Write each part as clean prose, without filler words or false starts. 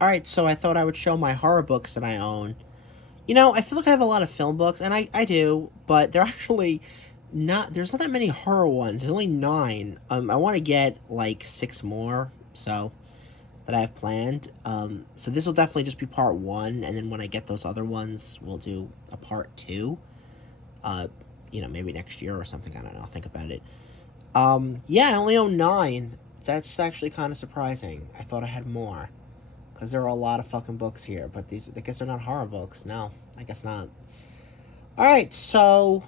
Alright, so I thought I would show my horror books that I own. You know, I feel like I have a lot of film books, and I do, but they're actually there's not that many horror ones. There's only 9. I want to get, like, 6 more, so, that I have planned. So this will definitely just be part 1, and then when I get those other ones, we'll do a part 2. Uh, maybe next year or something, I don't know, I'll think about it. Yeah, I only own 9. That's actually kind of surprising. I thought I had more. Because there are a lot of fucking books here, but I guess they're not horror books. No, I guess not. Alright, so,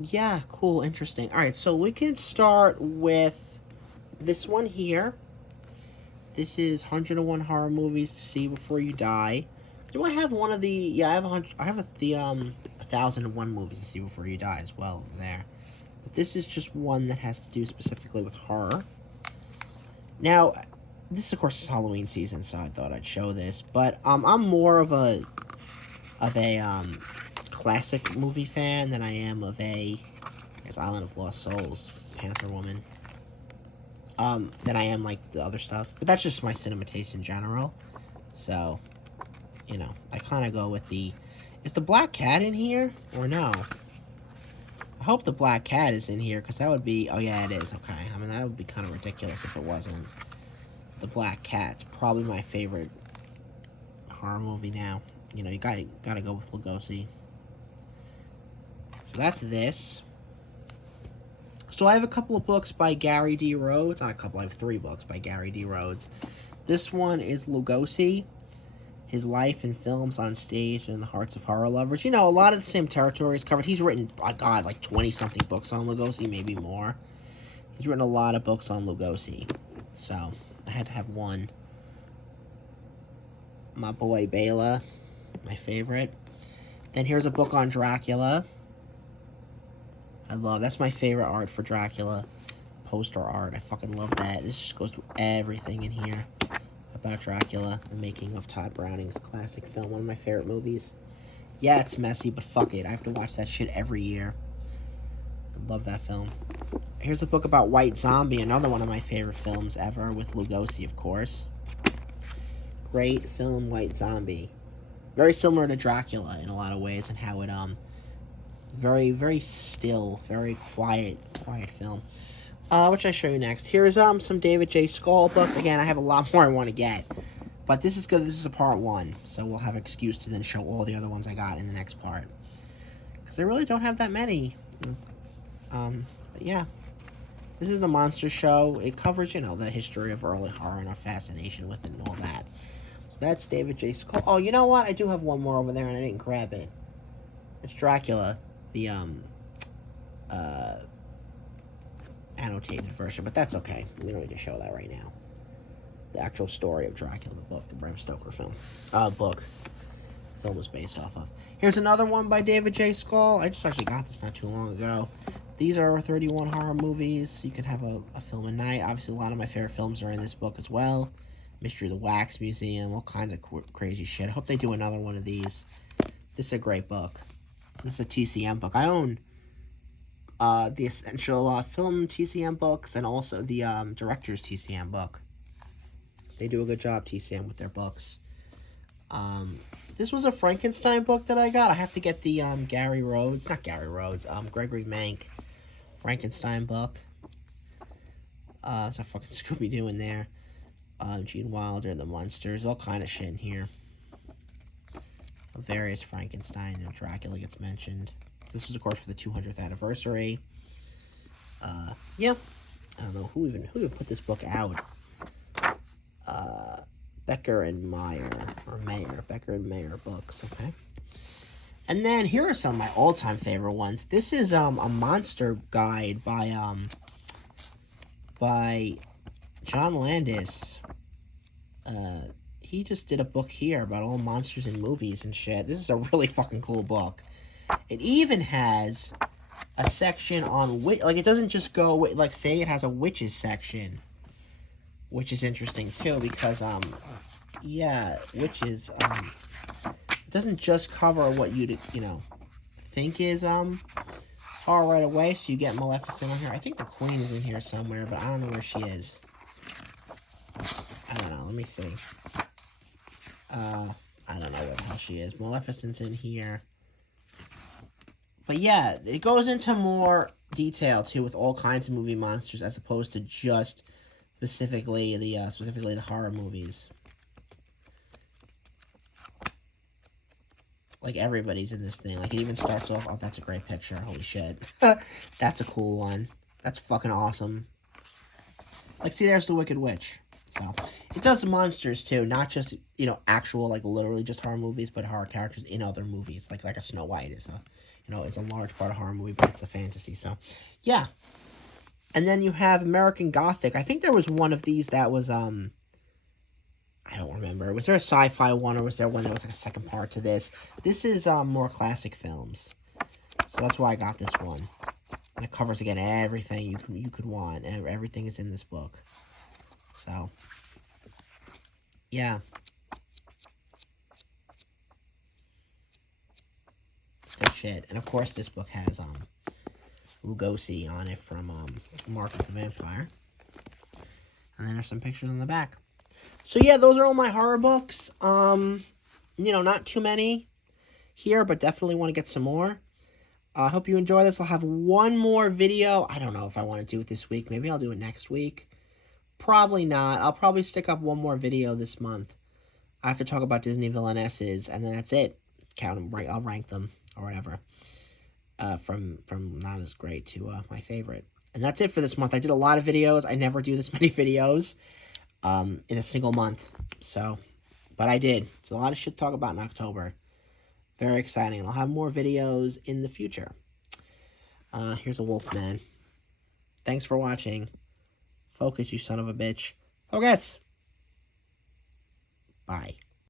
yeah, cool, interesting. Alright, so we can start with this one here. This is 101 Horror Movies to See Before You Die. Do I have one of the, yeah, I have the 1001 Movies to See Before You Die as well over there. But this is just one that has to do specifically with horror. Now, this, of course, is Halloween season, so I thought I'd show this. But I'm more of a classic movie fan than I am of I guess, Island of Lost Souls, Panther Woman. Than I am like the other stuff. But that's just my cinema taste in general. So, I kind of go with the. Is the Black Cat in here or no? I hope the Black Cat is in here because that would be. Oh yeah, it is. Okay. I mean that would be kind of ridiculous if it wasn't. The Black Cat's probably my favorite horror movie now. You gotta go with Lugosi. So that's this. So I have a couple of books by Gary D. Rhodes. Not a couple, I have 3 books by Gary D. Rhodes. This one is Lugosi, his life and films on stage and in the hearts of horror lovers. A lot of the same territory is covered. He's written, oh God, like 20-something books on Lugosi, maybe more. He's written a lot of books on Lugosi. So I had to have one. My boy Bela, my favorite. Then here's a book on Dracula. That's my favorite art for Dracula. Poster art. I fucking love that. This just goes through everything in here about Dracula. The making of Todd Browning's classic film. One of my favorite movies. Yeah, it's messy, but fuck it. I have to watch that shit every year. I love that film. Here's a book about White Zombie. Another one of my favorite films ever. With Lugosi, of course. Great film, White Zombie. Very similar to Dracula in a lot of ways. And how it, very, very still, very quiet film. Which I show you next. Here's some David J. Skal books. Again, I have a lot more I want to get, but this is good. This is a part 1, so we'll have an excuse to then show all the other ones I got in the next part, because I really don't have that many. But yeah, this is the Monster Show. It covers, the history of early horror and our fascination with it and all that. So that's David J. Skal. Oh, you know what? I do have one more over there, and I didn't grab it. It's Dracula. The annotated version, but that's okay. We don't need to show that right now. The actual story of Dracula, the book, the Bram Stoker film. Film was based off of. Here's another one by David J. Skal. I just actually got this not too long ago. These are 31 horror movies. You can have a film a night. Obviously, a lot of my favorite films are in this book as well. Mystery of the Wax Museum, all kinds of crazy shit. I hope they do another one of these. This is a great book. This is a TCM book. I own the Essential Film TCM books and also the Director's TCM book. They do a good job, TCM, with their books. This was a Frankenstein book that I got. I have to get the Gregory Mank Frankenstein book. There's a fucking Scooby-Doo in there. Gene Wilder, the monsters, all kind of shit in here. Various Frankenstein and Dracula gets mentioned. This was, of course, for the 200th anniversary. Yeah. I don't know who even put this book out. Becker and Mayer books, okay. And then here are some of my all-time favorite ones. This is a monster guide by John Landis. He just did a book here about all monsters in movies and shit. This is a really fucking cool book. It even has a section on it doesn't just go like, say it has a witches section, which is interesting too, because yeah, witches it doesn't just cover what you'd think is horror right away. So you get Maleficent on here. I think the Queen is in here somewhere, but I don't know where she is. I don't know. Let me see. I don't know where the hell she is. Maleficent's in here. But yeah, it goes into more detail too with all kinds of movie monsters as opposed to just specifically the horror movies. Like everybody's in this thing. Like it even starts off. Oh, that's a great picture. Holy shit, that's a cool one. That's fucking awesome. Like, see, there's the Wicked Witch. So it does monsters too, not just actual like literally just horror movies, but horror characters in other movies. Like a Snow White is a is a large part of horror movie, but it's a fantasy. So yeah. And then you have American Gothic. I think there was one of these that was I don't remember. Was there a sci-fi one, or was there one that was like a second part to this? This is more classic films, so that's why I got this one. And it covers again everything you could want. Everything is in this book. So yeah, good shit. And of course, this book has Lugosi on it from Mark of the Vampire. And then there's some pictures on the back. So yeah, those are all my horror books. Not too many here, but definitely want to get some more. I hope you enjoy this. I'll have one more video. I don't know if I want to do it this week. Maybe I'll do it next week. Probably not. I'll probably stick up one more video this month. I have to talk about Disney villainesses, and then that's it. Count them, right? I'll rank them or whatever. From not as great to my favorite. And that's it for this month. I did a lot of videos. I never do this many videos in a single month. So, but I did. It's a lot of shit to talk about in October. Very exciting. I'll have more videos in the future. Here's a wolf man. Thanks for watching. Focus, you son of a bitch. Focus! Bye.